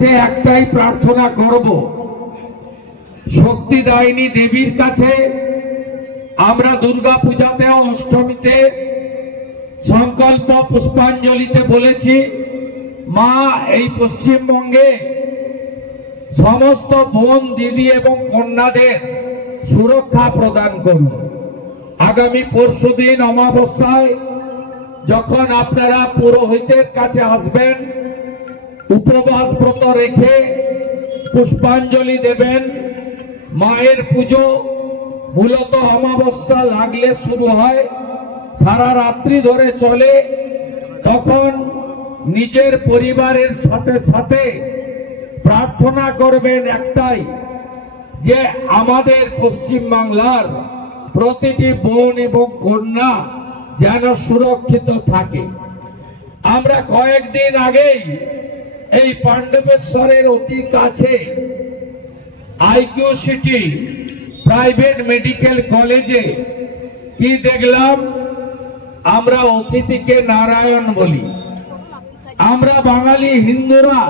একটাই প্রার্থনা করব, শক্তিদায়িনী দেবীর কাছে আমরা দুর্গা পূজাতে অষ্টমীতে সংকল্প পুষ্পাঞ্জলিতে বলেছি, মা এই পশ্চিমবঙ্গে সমস্ত বোন দিদি এবং কন্যাদের সুরক্ষা প্রদান করুন। আগামী পরশুদিন অমাবস্যায় যখন আপনারা পুরোহিতের কাছে আসবেন, উপবাস ব্রত রেখে পুষ্পাঞ্জলি দেবেন। মায়ের পুজো মূলত অমাবস্যা লাগলে শুরু হয়, সারা রাত্রি ধরে চলে। তখন নিজের পরিবারের সাথে সাথে প্রার্থনা করবেন একটাই, যে আমাদের পশ্চিম বাংলার প্রতিটি বোন এবং কন্যা যেন সুরক্ষিত থাকে। আমরা কয়েকদিন আগেই এই পাণ্ডবেশ্বরের অতি কাছে আইকিউ সিটি প্রাইভেট মেডিকেল কলেজে কি দেখলাম, আমরা অতিথিকে নারায়ণ বলি। আমরা বাঙালি হিন্দুরা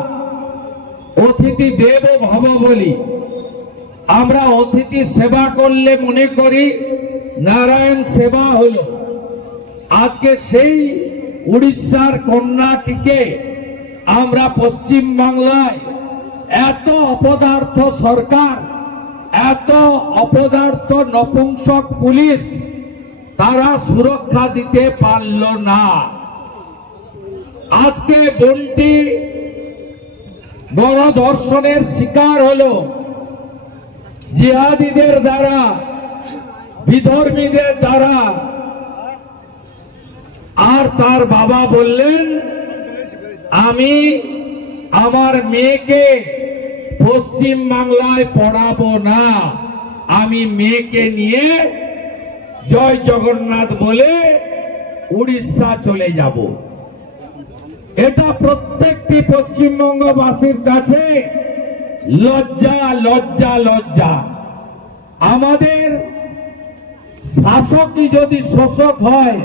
অতিথি দেব ভব বলি। আমরা অতিথি সেবা করলে মনে করি নারায়ণ সেবা হলো। আজকে সেই উড়িষ্যার কন্যাটিকে আমরা পশ্চিম বাংলায় এত অপদার্থ সরকার, এত অপদার্থ নপুংসক পুলিশ, তারা সুরক্ষা দিতে পারল না। আজকে বোনটি গণধর্ষণের শিকার হলো জিহাদিদের দ্বারা, বিধর্মীদের দ্বারা। আর তার বাবা বললেন, আমি আমার মেয়েকে পশ্চিম বাংলায় পড়াবো না, আমি মেয়েকে নিয়ে জয় জগন্নাথ বলে উড়িষ্যা চলে যাব। এটা প্রত্যেকটি পশ্চিমবঙ্গবাসীর কাছে লজ্জা, লজ্জা, লজ্জা। আমাদের শাসকই যদি শোষক হয়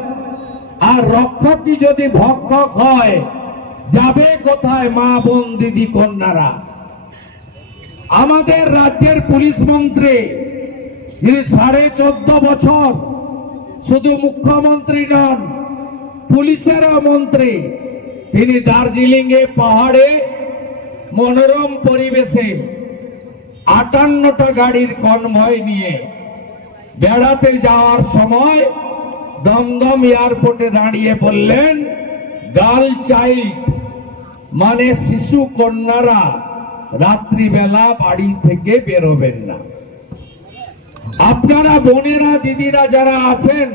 আর রক্ষকই যদি ভক্ষক হয়, যাবে কোথায় মা বোন দিদি কন্যারা? আমাদের রাজ্যের পুলিশ মন্ত্রী, যিনি 14.5 বছর শুধু মুখ্যমন্ত্রী নন, পুলিশেরও মন্ত্রী, তিনি দার্জিলিং এ পাহাড়ে মনোরম পরিবেশে 58টা গাড়ির কনভয় নিয়ে বেড়াতে যাওয়ার সময় দমদম এয়ারপোর্টে দাঁড়িয়ে বললেন, গার্ল চাইল্ড মানে শিশু কন্যারা রাত্রিবেলা বাড়ি থেকে বেরোবেন না। আপনারা বোনেরা দিদিরা যারা আছেন,